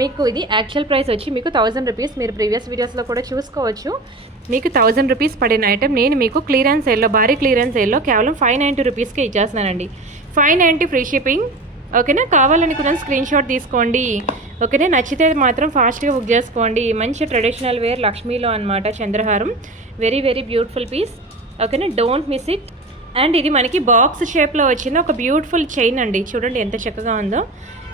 మీకు ఇది యాక్చువల్ ప్రైస్ వచ్చి మీకు 1000 రూపీస్. మీరు ప్రీవియస్ వీడియోస్లో కూడా చూసుకోవచ్చు. మీకు 1000 రూపీస్ పడిన ఐటమ్ నేను మీకు క్లియరెన్స్ సేల్లో, భారీ క్లియరెన్స్ సేల్లో కేవలం 590 రూపీస్కే ఇచ్చేస్తున్నానండి. 590 ఫ్రీ షిప్పింగ్. ఓకేనా, కావాలనుకున్న స్క్రీన్ షాట్ తీసుకోండి. ఓకేనా, నచ్చితే మాత్రం ఫాస్ట్గా బుక్ చేసుకోండి. మంచి ట్రెడిషనల్ వేర్ లక్ష్మీలో అనమాట చంద్రహారం. Very very beautiful piece. ఓకేనా, డోంట్ మిస్ ఇట్. అండ్ ఇది మనకి బాక్స్ షేప్లో వచ్చిన ఒక బ్యూటిఫుల్ చైన్ అండి. చూడండి ఎంత చక్కగా ఉందో.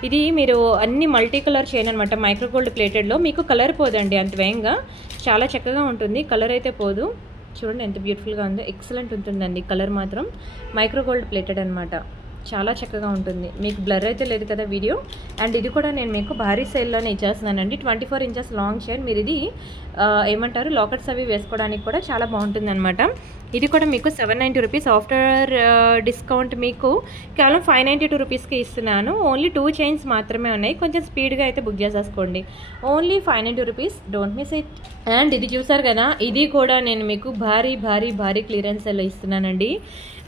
ఇది మీరు అన్ని మల్టీ కలర్ చైన్ అనమాట, మైక్రోగోల్డ్ ప్లేటెడ్లో. మీకు కలర్ పోదండి అంత వేగంగా, చాలా చక్కగా ఉంటుంది. కలర్ అయితే పోదు. చూడండి ఎంత బ్యూటిఫుల్గా ఉందో, ఎక్సలెంట్ ఉంటుందండి. కలర్ మాత్రం మైక్రోగోల్డ్ ప్లేటెడ్ అనమాట, చాలా చక్కగా ఉంటుంది. మీకు బ్లర్ అయితే లేదు కదా వీడియో. అండ్ ఇది కూడా నేను మీకు భారీ సేల్లోనే ఇచ్చేస్తున్నానండి. 24 ఇంచెస్ లాంగ్ చైన్. మీరు ఇది ఏమంటారు లాకెట్స్ అవి వేసుకోవడానికి కూడా చాలా బాగుంటుంది అనమాట. ఇది కూడా మీకు 790 రూపీస్. ఆఫ్టర్ డిస్కౌంట్ మీకు కేవలం 592 రూపీస్కి ఇస్తున్నాను. ఓన్లీ 2 చైన్స్ మాత్రమే ఉన్నాయి. కొంచెం స్పీడ్గా అయితే బుక్ చేసేసుకోండి. Only 592 rupees, don't miss it. And ఇది చూసారు కదా, ఇది కూడా నేను మీకు భారీ భారీ భారీ క్లియరెన్స్ సేల్లో ఇస్తున్నానండి.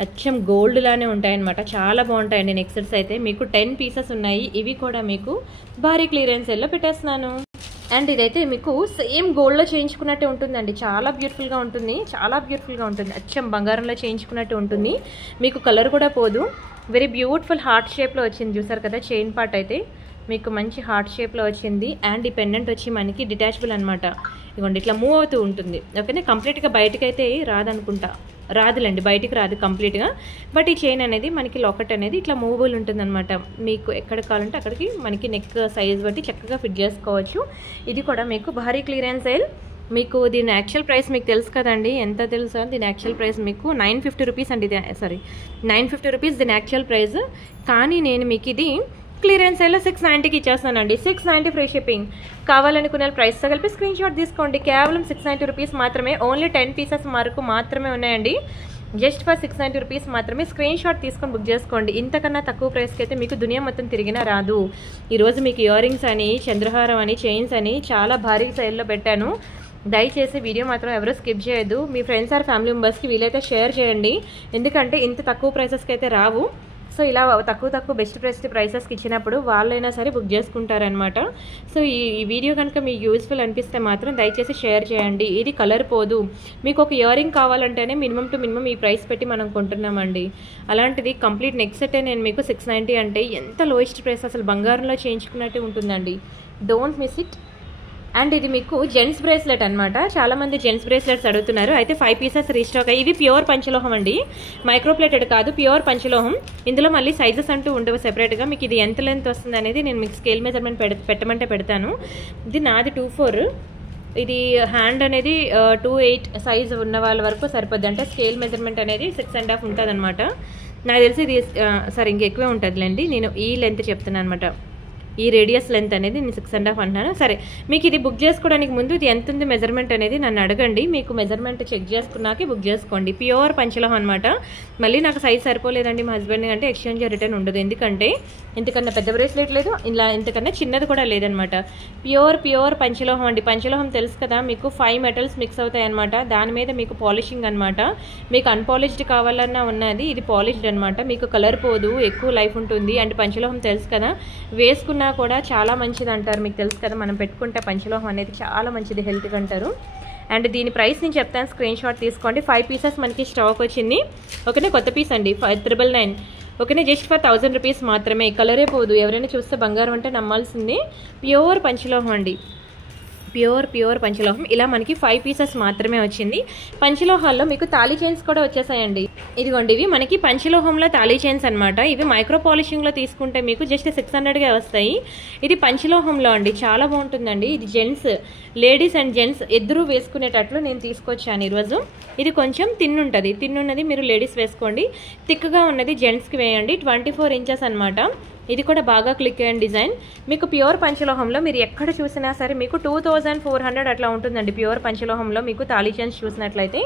అచ్చం గోల్డ్ లానే ఉంటాయన్నమాట, చాలా బాగుంటాయండి. నెక్సెట్స్ అయితే మీకు 10 పీసెస్ ఉన్నాయి. ఇవి కూడా మీకు భారీ క్లియరెన్స్ సేల్లో పెట్టేస్తున్నాను. అండ్ ఇదైతే మీకు సేమ్ గోల్డ్లో చేయించుకున్నట్టే ఉంటుందండి. చాలా బ్యూటిఫుల్గా ఉంటుంది, చాలా బ్యూటిఫుల్గా ఉంటుంది. అచ్చం బంగారంలో చేయించుకున్నట్టు ఉంటుంది. మీకు కలర్ కూడా పోదు. వెరీ బ్యూటిఫుల్ హార్ట్ షేప్లో వచ్చింది చూసారు కదా. చైన్ పార్ట్ అయితే మీకు మంచి హార్ట్ షేప్లో వచ్చింది. అండ్ ఈ పెండెంట్ వచ్చి మనకి డిటాచబుల్ అనమాట. ఇదిగోండి ఇట్లా మూవ్ అవుతూ ఉంటుంది. ఓకేనా, కంప్లీట్గా బయటకైతే రాదనుకుంటా, రాదులేండి, బయటికి రాదు కంప్లీట్గా. బట్ ఈ చైన్ అనేది మనకి లాకెట్ అనేది ఇట్లా మూవబుల్ ఉంటుందన్నమాట. మీకు ఎక్కడ కావాలంటే అక్కడికి మనకి నెక్ సైజ్ బట్టి చక్కగా ఫిట్ చేసుకోవచ్చు. ఇది కూడా మీకు భారీ క్లియరెన్స్ సేల్. మీకు దీని యాక్చువల్ ప్రైస్ మీకు తెలుసు కదండి, ఎంత తెలుసా? దీని యాక్చువల్ ప్రైస్ మీకు 950 రూపీస్ అండి. 950 రూపీస్ దీని యాక్చువల్ ప్రైస్. కానీ నేను మీకు ఇది క్లియరెన్స్ సేల్లో 690కి ఇచ్చేస్తానండి. 690 ఫ్రీ షిప్పింగ్. కావాలనుకున్న ప్రైస్తో కలిపి స్క్రీన్ షాట్ తీసుకోండి. కేవలం 690 రూపీస్ మాత్రమే. ఓన్లీ 10 పీసెస్ వరకు మాత్రమే ఉన్నాయండి. జస్ట్ ఫర్ 690 రూపీస్ మాత్రమే. స్క్రీన్ షాట్ తీసుకొని బుక్ చేసుకోండి. ఇంతకన్నా తక్కువ ప్రైస్కి అయితే మీకు దునియా మొత్తం తిరిగినా రాదు. ఈరోజు మీకు ఇయర్ రింగ్స్ అని, చంద్రహారం అని, చైన్స్ అని చాలా భారీ సేల్లో పెట్టాను. దయచేసి వీడియో మాత్రం ఎవరు స్కిప్ చేయొద్దు. మీ ఫ్రెండ్స్ ఆర్ ఫ్యామిలీ మెంబర్స్కి వీలైతే షేర్ చేయండి. ఎందుకంటే ఇంత తక్కువ ప్రైసెస్కి అయితే రావు. సో ఇలా తక్కువ బెస్ట్ ప్రైసెస్కి ఇచ్చినప్పుడు వాళ్ళైనా సరే బుక్ చేసుకుంటారనమాట. సో ఈ వీడియో కనుక మీకు యూస్ఫుల్ అనిపిస్తే మాత్రం దయచేసి షేర్ చేయండి. ఇది కలర్ పోదు. మీకు ఒక ఇయర్ రింగ్ కావాలంటేనే మినిమం టు మినిమం ఈ ప్రైస్ పెట్టి మనం కొంటున్నామండి. అలాంటిది కంప్లీట్ నెక్ సెటే నేను మీకు 690 అంటే ఎంత లోయెస్ట్ ప్రైస్, అసలు బంగారంలో చేయించుకున్నట్టే ఉంటుందండి. Don't miss it. అండ్ ఇది మీకు జెంట్స్ బ్రేస్లెట్ అనమాట. చాలామంది జెంట్స్ బ్రేస్లెట్స్ అడుగుతున్నారు. అయితే 5 పీసెస్ రీస్టాక్ అయ్యి. ఇవి ప్యూర్ పంచలోహం అండి, మైక్రోప్లేటెడ్ కాదు, ప్యూర్ పంచలోహం. ఇందులో మళ్ళీ సైజెస్ అంటూ ఉండవు సెపరేట్గా. మీకు ఇది ఎంత లెంత్ వస్తుంది అనేది నేను మీకు స్కేల్ మెజర్మెంట్ పెట్టమంటే పెడతాను. ఇది నాది 24. ఇది హ్యాండ్ అనేది 28 సైజ్ ఉన్న వాళ్ళ వరకు సరిపోద్ది. అంటే స్కేల్ మెజర్మెంట్ అనేది 6.5 ఉంటుంది అనమాట. నాకు తెలిసి ఇది సరే ఇంకెక్కువే ఉంటుందిలేండి. నేను ఈ లెంత్ చెప్తున్నాను అనమాట. ఈ రేడియస్ లెంత్ అనేది నేను 6.5 అంటున్నాను. సరే, మీకు ఇది బుక్ చేసుకోవడానికి ముందు ఇది ఎంత ఉంది మెజర్మెంట్ అనేది నన్ను అడగండి. మీకు మెజర్మెంట్ చెక్ చేసుకున్నాకే బుక్ చేసుకోండి. ప్యూర్ పంచలోహం అనమాట. మళ్ళీ నాకు సైజ్ సరిపోలేదండి మా హస్బెండ్ అంటే ఎక్స్చేంజ్ రిటర్న్ ఉండదు. ఎందుకంటే ఇంతకన్నా పెద్ద బ్రేస్లెట్ లేదు, ఇలా ఇంతకన్నా చిన్నది కూడా లేదనమాట. ప్యూర్ పంచలోహం అండి. పంచలోహం తెలుసు కదా మీకు, 5 మెటల్స్ మిక్స్ అవుతాయి అనమాట. దాని మీద మీకు పాలిషింగ్ అనమాట. మీకు అన్పాలిష్డ్ కావాలన్నా ఉన్నది, ఇది పాలిష్డ్ అనమాట. మీకు కలర్ పోదు, ఎక్కువ లైఫ్ ఉంటుంది. అండ్ పంచలోహం తెలుసు కదా, వేసుకున్నా కూడా చాలా మంచిది అంటారు. మీకు తెలుసు కదా, మనం పెట్టుకుంటే పంచలోహం అనేది చాలా మంచిది, హెల్త్కి అంటారు. అండ్ దీని ప్రైస్ నేను చెప్తాను, స్క్రీన్ షాట్ తీసుకోండి. 5 పీసెస్ మనకి స్టాక్ వచ్చింది. ఓకేనా, కొత్త పీస్ అండి, 599. ఓకేనా, జస్ట్ ఫర్ 1000 రూపీస్ మాత్రమే. కలరే పోదు, ఎవరైనా చూస్తే బంగారం అంటే నమ్మాల్సింది. ప్యూర్ పంచలోహం అండి, ప్యూర్ పంచలోహం. ఇలా మనకి 5 పీసెస్ మాత్రమే వచ్చింది. పంచలోహాల్లో మీకు తాళీ చైన్స్ కూడా వచ్చేసాయండి. ఇదిగోండి, ఇవి మనకి పంచలోహంలో తాళీ చైన్స్ అనమాట. ఇవి మైక్రో పాలిషింగ్లో తీసుకుంటే మీకు జస్ట్ 600గా వస్తాయి. ఇది పంచలోహంలో అండి, చాలా బాగుంటుందండి. ఇది జెంట్స్, లేడీస్ అండ్ జెంట్స్ ఇద్దరూ వేసుకునేటట్లు నేను తీసుకొచ్చాను ఈరోజు. ఇది కొంచెం తిన్నుంటుంది, తిన్నున్నది మీరు లేడీస్ వేసుకోండి, థిక్గా ఉన్నది జెంట్స్కి వేయండి. 24 ఇంచెస్ అనమాట. ఇది కూడా బాగా క్లిక్ అయిన డిజైన్. మీకు ప్యూర్ పంచలోహంలో మీరు ఎక్కడ చూసినా సరే మీకు 2400 అట్లా ఉంటుందండి. ప్యూర్ పంచలోహంలో మీకు తాళీ చైన్స్ చూసినట్లయితే.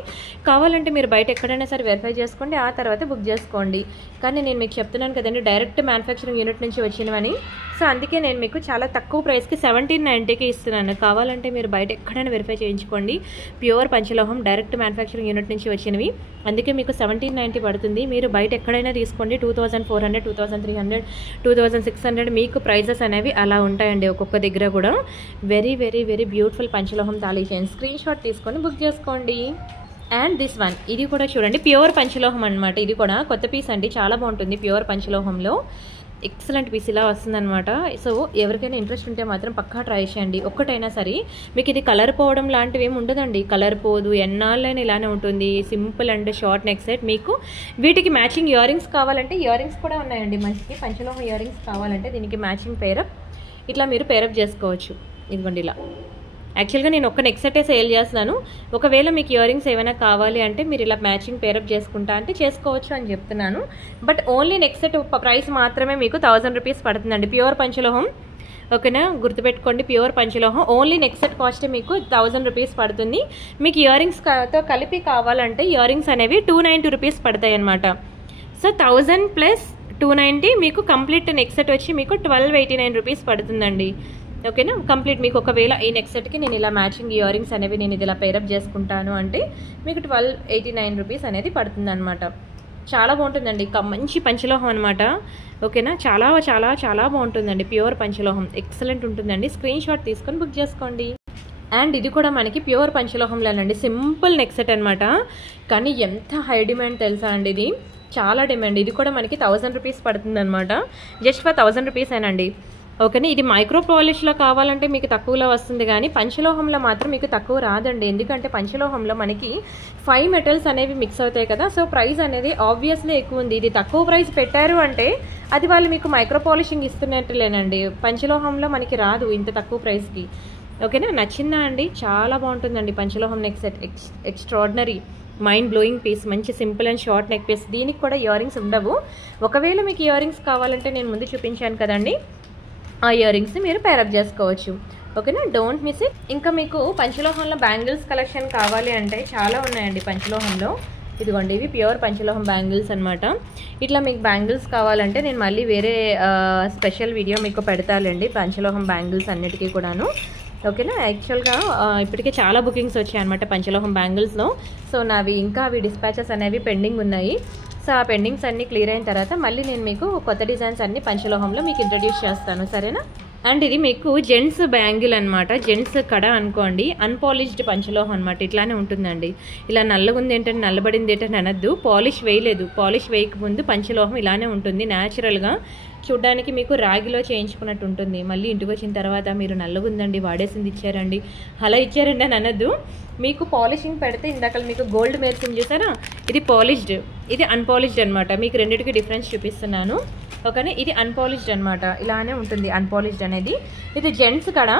కావాలంటే మీరు బయట ఎక్కడైనా సరే వెరిఫై చేసుకోండి, ఆ తర్వాత బుక్ చేసుకోండి. కానీ నేను మీకు చెప్తున్నాను కదండి, డైరెక్ట్ మ్యానుఫ్యాక్చరింగ్ యూనిట్ నుంచి వచ్చినవని. సో అందుకే నేను మీకు చాలా తక్కువ ప్రైస్కి 1790కి ఇస్తున్నాను. కావాలంటే మీరు బయట ఎక్కడైనా వెరిఫై చేయించుకోండి. ప్యూర్ పంచలోహం డైరెక్ట్ మ్యానుఫ్యాక్చరింగ్ యూనిట్ నుంచి వచ్చినవి, అందుకే మీకు 1790 పడుతుంది. మీరు బయట ఎక్కడైనా తీసుకోండి 2400, 2300, 2600 మీకు ప్రైజెస్ అనేవి అలా ఉంటాయండి ఒక్కొక్క దగ్గర కూడా. వెరీ వెరీ వెరీ బ్యూటిఫుల్ పంచలోహం తాళీ చైన్. స్క్రీన్ షాట్ తీసుకొని బుక్ చేసుకోండి. అండ్ దిస్ వన్, ఇది కూడా చూడండి, ప్యూర్ పంచలోహం అనమాట. ఇది కూడా కొత్త పీస్ అండి, చాలా బాగుంటుంది. ప్యూర్ పంచలోహంలో ఎక్సలెంట్ పీస్ ఇలా వస్తుందన్నమాట. సో ఎవరికైనా ఇంట్రెస్ట్ ఉంటే మాత్రం పక్కా ట్రై చేయండి. ఒక్కటైనా సరే మీకు ఇది కలర్ పోవడం లాంటివి ఏమి ఉండదండి. కలర్ పోదు, ఎన్నాళ్ళైనా ఇలానే ఉంటుంది. Simple and short neck set. మీకు వీటికి మ్యాచింగ్ ఇయర్ రింగ్స్ కావాలంటే ఇయర్ రింగ్స్ కూడా ఉన్నాయండి మంచికి. పంచలోహం ఇయర్ రింగ్స్ కావాలంటే దీనికి మ్యాచింగ్ పేరప్ ఇట్లా మీరు పేరప్ చేసుకోవచ్చు. ఇదిగోండి ఇలా. యాక్చువల్గా నేను ఒక్క నెక్ సెటే సేల్ చేస్తున్నాను. ఒకవేళ మీకు ఇయర్ రింగ్స్ ఏమైనా కావాలి అంటే మీరు ఇలా మ్యాచింగ్ పేరప్ చేసుకుంటా అంటే చేసుకోవచ్చు అని చెప్తున్నాను. But only neck set price మాత్రమే మీకు 1000 రూపీస్ పడుతుందండి. ప్యూర్ పంచలోహం, ఓకేనా, గుర్తుపెట్టుకోండి. ప్యూర్ పంచలోహం ఓన్లీ నెక్ సెట్ కాస్ట్ మీకు 1000 రూపీస్ పడుతుంది. మీకు ఇయర్ రింగ్స్తో కలిపి కావాలంటే ఇయర్ రింగ్స్ అనేవి 290 రూపీస్ పడతాయి అనమాట. సో 1000 ప్లస్ 290 మీకు కంప్లీట్ నెక్ సెట్ వచ్చి మీకు 1289 రూపీస్ పడుతుందండి. ఓకేనా, కంప్లీట్ మీకు ఒకవేళ ఈ నెక్ సెట్కి నేను ఇలా మ్యాచింగ్ ఇయర్ రింగ్స్ అనేవి నేను ఇది ఇలా పేరప్ చేసుకుంటాను అంటే మీకు 1289 రూపీస్ అనేది పడుతుంది అనమాట. చాలా బాగుంటుందండి, మంచి పంచలోహం అనమాట. ఓకేనా, చాలా చాలా చాలా బాగుంటుందండి. ప్యూర్ పంచలోహం ఎక్సలెంట్ ఉంటుందండి. స్క్రీన్ షాట్ తీసుకొని బుక్ చేసుకోండి. అండ్ ఇది కూడా మనకి ప్యూర్ పంచలోహంలోనండి, సింపుల్ నెక్ సెట్ అనమాట. కానీ ఎంత హై డిమాండ్ తెలుసా అండి, ఇది చాలా డిమాండ్. ఇది కూడా మనకి 1000 రూపీస్ పడుతుంది అనమాట. జస్ట్ ఫర్ 1000 రూపీస్ ఏనండి. ఓకేనా, ఇది మైక్రో పాలిష్లో కావాలంటే మీకు తక్కువలో వస్తుంది, కానీ పంచలోహంలో మాత్రం మీకు తక్కువ రాదండి. ఎందుకంటే పంచలోహంలో మనకి 5 మెటల్స్ అనేవి మిక్స్ అవుతాయి కదా. సో ప్రైస్ అనేది ఆబ్వియస్లీ ఎక్కువ ఉంది. ఇది తక్కువ ప్రైస్ పెట్టారు అంటే అది వాళ్ళు మీకు మైక్రో పాలిషింగ్ ఇస్తున్నట్లేనండి. పంచలోహంలో మనకి రాదు ఇంత తక్కువ ప్రైస్కి. ఓకేనా, నచ్చిందా అండి? చాలా బాగుంటుందండి పంచలోహం neck set. Extraordinary mind blowing piece, మంచి simple and short neck piece. దీనికి కూడా ఇయర్ రింగ్స్ ఉండవు. ఒకవేళ మీకు ఇయర్ రింగ్స్ కావాలంటే నేను ముందు చూపించాను కదండి, ఆ ఇయర్ రింగ్స్ మీరు పేరప్ చేసుకోవచ్చు. ఓకేనా, డోంట్ మిస్ ఇట్. ఇంకా మీకు పంచలోహంలో బ్యాంగిల్స్ కలెక్షన్ కావాలి అంటే చాలా ఉన్నాయండి పంచలోహంలో. ఇదిగోండి, ఇవి ప్యూర్ పంచలోహం బ్యాంగిల్స్ అనమాట. ఇట్లా మీకు బ్యాంగిల్స్ కావాలంటే నేను మళ్ళీ వేరే స్పెషల్ వీడియో మీకు పెడతానండి పంచలోహం బ్యాంగిల్స్ అన్నిటికీ కూడాను. ఓకేనా, యాక్చువల్గా ఇప్పటికే చాలా బుకింగ్స్ వచ్చాయి అనమాట పంచలోహం బ్యాంగిల్స్లో. సో నావి ఇంకా అవి డిస్పాచెస్ అనేవి పెండింగ్ ఉన్నాయి. సో ఆ పెండింగ్స్ అన్నీ క్లియర్ అయిన తర్వాత మళ్ళీ నేను మీకు కొత్త డిజైన్స్ అన్ని పంచలోహంలో మీకు ఇంట్రడ్యూస్ చేస్తాను, సరేనా. అండ్ ఇది మీకు జెంట్స్ బ్యాంగిల్ అనమాట, జెంట్స్ కడ అనుకోండి. అన్పాలిష్డ్ పంచలోహం అనమాట, ఇట్లానే ఉంటుందండి. ఇలా నల్లగుంది ఏంటంటే నల్లబడింది ఏంటంటే అనద్దు, పాలిష్ వేయలేదు. పాలిష్ వేయకముందు పంచలోహం ఇలానే ఉంటుంది న్యాచురల్గా. చూడ్డానికి మీకు రాగిలో చేయించుకున్నట్టు ఉంటుంది. మళ్ళీ ఇంటికి వచ్చిన తర్వాత మీరు నల్లగుందండి, వాడేసింది ఇచ్చారండి, అలా ఇచ్చారండి అని అనద్దు. మీకు పాలిషింగ్ పెడితే ఇందాక మీకు గోల్డ్ మెరిసింది చూసారా, ఇది పాలిష్డ్, ఇది అన్పాలిష్డ్ అనమాట. మీకు రెండింటికి డిఫరెన్స్ చూపిస్తున్నాను. ఓకేనా, ఇది అన్పాలిష్డ్ అనమాట, ఇలానే ఉంటుంది అన్పాలిష్డ్ అనేది. ఇది జెంట్స్ కడ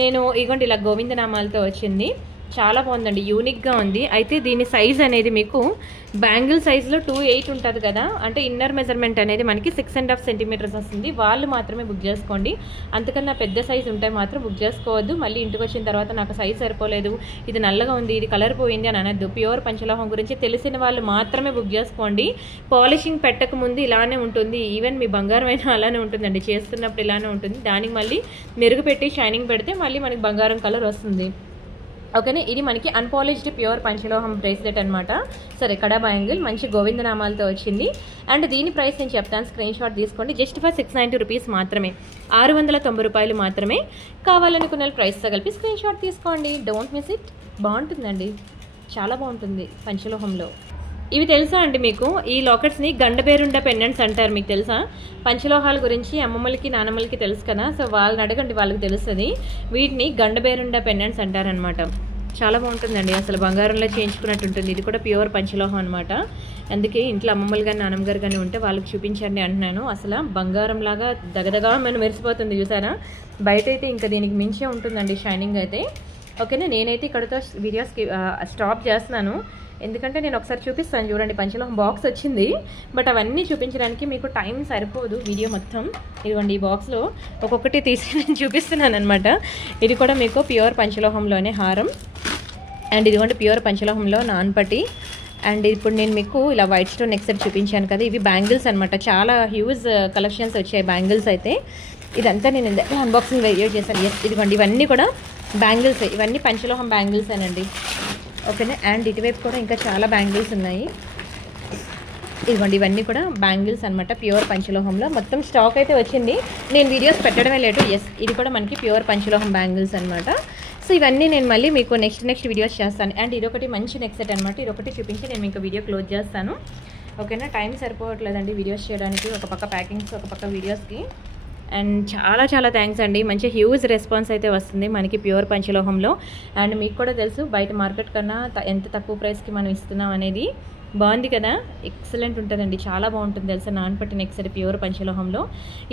నేను ఇగోండి ఇలా గోవిందనామాలతో వచ్చింది. చాలా బాగుందండి, యూనిక్గా ఉంది. అయితే దీని సైజ్ అనేది మీకు బ్యాంగిల్ సైజ్లో 2.8 ఉంటుంది కదా, అంటే ఇన్నర్ మెజర్మెంట్ అనేది మనకి 6.5 సెంటీమీటర్స్ వస్తుంది. వాళ్ళు మాత్రమే బుక్ చేసుకోండి, అంతకన్నా పెద్ద సైజ్ ఉంటే మాత్రం బుక్ చేసుకోవద్దు. మళ్ళీ ఇంటికి వచ్చిన తర్వాత నాకు సైజ్ సరిపోలేదు, ఇది నల్లగా ఉంది, ఇది కలర్ పోయింది అని అనద్దు. ప్యూర్ పంచలోహం గురించి తెలిసిన వాళ్ళు మాత్రమే బుక్ చేసుకోండి. పాలిషింగ్ పెట్టక ముందు ఇలానే ఉంటుంది, ఈవెన్ మీ బంగారం అయినా అలానే ఉంటుందండి, చేస్తున్నప్పుడు ఇలానే ఉంటుంది. దానికి మళ్ళీ మెరుగు పెట్టి షైనింగ్ పెడితే మళ్ళీ మనకి బంగారం కలర్ వస్తుంది. ఓకేనా, ఇది మనకి అన్పాలిష్డ్ ప్యూర్ పంచలోహం బ్రేస్లెట్ అనమాట. సరే, కడా బ్యాంగిల్ మంచి గోవిందనామాలతో వచ్చింది. అండ్ దీని ప్రైస్ నేను చెప్తాను, స్క్రీన్ షాట్ తీసుకోండి. జస్ట్ ఫర్ 690 రూపీస్ మాత్రమే, 690 రూపాయలు మాత్రమే. కావాలనుకున్న ప్రైస్తో కలిపి స్క్రీన్ షాట్ తీసుకోండి, డోంట్ మిస్ ఇట్. బాగుంటుందండి, చాలా బాగుంటుంది పంచలోహంలో. ఇవి తెలుసా అండి మీకు? ఈ లాకెట్స్ని గండబేరుండ పెండెంట్స్ అంటారు, మీకు తెలుసా? పంచలోహాల గురించి అమ్మమ్మలకి నానమ్మలకి తెలుసు కదా, సో వాళ్ళని అడగండి, వాళ్ళకి తెలుస్తుంది. వీటిని గండబేరుండ పెండెంట్స్ అంటారనమాట. చాలా బాగుంటుందండి, అసలు బంగారంలో చేయించుకున్నట్టు ఉంటుంది. ఇది కూడా ప్యూర్ పంచలోహం అనమాట. అందుకే ఇంట్లో అమ్మమ్మలు కానీ నానమ్మ గారు కానీ ఉంటే వాళ్ళకి చూపించండి అంటున్నాను. అసలు బంగారంలాగా దగదగా మనం మెరిసిపోతుంది, చూసారా? బయట అయితే ఇంకా దీనికి మించే ఉంటుందండి షైనింగ్ అయితే. ఓకేనా, నేనైతే ఇక్కడతో వీడియోస్కి స్టాప్ చేస్తున్నాను, ఎందుకంటే నేను ఒకసారి చూపిస్తాను చూడండి. పంచలోహం బాక్స్ వచ్చింది, బట్ అవన్నీ చూపించడానికి మీకు టైం సరిపోదు వీడియో మొత్తం. ఇదిగోండి, ఈ బాక్స్లో ఒక్కొక్కటి తీసి నేను చూపిస్తున్నాను అనమాట. ఇది కూడా మీకు ప్యూర్ పంచలోహంలోనే హారం, అండ్ ఇదిగోండి ప్యూర్ పంచలోహంలో నాన్పటి. అండ్ ఇప్పుడు నేను మీకు ఇలా వైట్ స్టోన్ నెక్ సెట్ చూపించాను కదా, ఇవి బ్యాంగిల్స్ అనమాట. చాలా హ్యూజ్ కలెక్షన్స్ వచ్చాయి బ్యాంగిల్స్ అయితే. ఇదంతా నేను అన్బాక్సింగ్ వీడియో చేశాను. ఎస్, ఇదిగోండి ఇవన్నీ కూడా బ్యాంగిల్స్, ఇవన్నీ పంచలోహం బ్యాంగిల్స్ అనండి. ఓకేనా, అండ్ ఇటువైపు కూడా ఇంకా చాలా బ్యాంగిల్స్ ఉన్నాయి. ఇదిగోండి ఇవన్నీ కూడా బ్యాంగిల్స్ అనమాట, ప్యూర్ పంచలోహంలో. మొత్తం స్టాక్ అయితే వచ్చింది, నేను వీడియోస్ పెట్టడమే లేటు. ఎస్, ఇది కూడా మనకి ప్యూర్ పంచలోహం బ్యాంగిల్స్ అనమాట. సో ఇవన్నీ నేను మళ్ళీ మీకు నెక్స్ట్ వీడియోస్ చేస్తాను. అండ్ ఇదొకటి మంచి నెక్ సెట్ అనమాట, ఇదొకటి చూపించి నేను మీకు వీడియో క్లోజ్ చేస్తాను. ఓకేనా, టైం సరిపోవట్లేదండి వీడియోస్ చేయడానికి, ఒక పక్క ప్యాకింగ్స్ ఒక పక్క వీడియోస్కి. అండ్ చాలా థ్యాంక్స్ అండి, మంచి హ్యూజ్ రెస్పాన్స్ అయితే వస్తుంది మనకి ప్యూర్ పంచలోహంలో. అండ్ మీకు కూడా తెలుసు బయట మార్కెట్ కన్నా ఎంత తక్కువ ప్రైస్కి మనం ఇస్తున్నాం అనేది. బాగుంది కదా, ఎక్సలెంట్ ఉంటుందండి, చాలా బాగుంటుంది తెలుసా. నాన్పట్టి నెక్ సెట్ ప్యూర్ పంచలోహంలో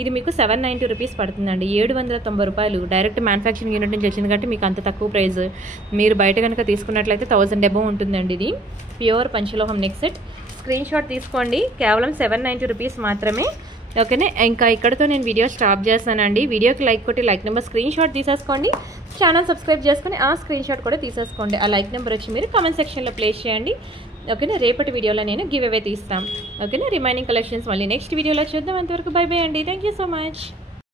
ఇది మీకు 790 రూపీస్ పడుతుందండి, 790 రూపాయలు. డైరెక్ట్ మ్యానుఫ్యాక్చరింగ్ యూనిట్ నుంచి వచ్చింది కాబట్టి మీకు అంత తక్కువ ప్రైస్. మీరు బయట కనుక తీసుకున్నట్లయితే 1000 అబోవ్ ఉంటుందండి. ఇది ప్యూర్ పంచలోహం నెక్ సెట్, స్క్రీన్ షాట్ తీసుకోండి, కేవలం 790 రూపీస్ మాత్రమే. ఓకేనే, ఇంకా ఇక్కడతో నేను వీడియో స్టాప్ చేస్తానండి. వీడియోకి లైక్ కొట్టి లైక్ నెంబర్ స్క్రీన్ షాట్ తీసేసుకోండి, ఛానల్ సబ్స్క్రైబ్ చేసుకొని ఆ స్క్రీన్ షాట్ కూడా తీసేసుకోండి. ఆ లైక్ నెంబర్ వచ్చి మీరు కామెంట్ సెక్షన్లో ప్లేస్ చేయండి. ఓకేనా, రేపటి వీడియోలో నేను గివ్ అవే తీస్తాం. ఓకేనా, రిమైనింగ్ కలెక్షన్స్ మళ్ళీ నెక్స్ట్ వీడియోలో చూద్దాం. అంతవరకు బై బై అండి, థ్యాంక్ యూ సో మచ్.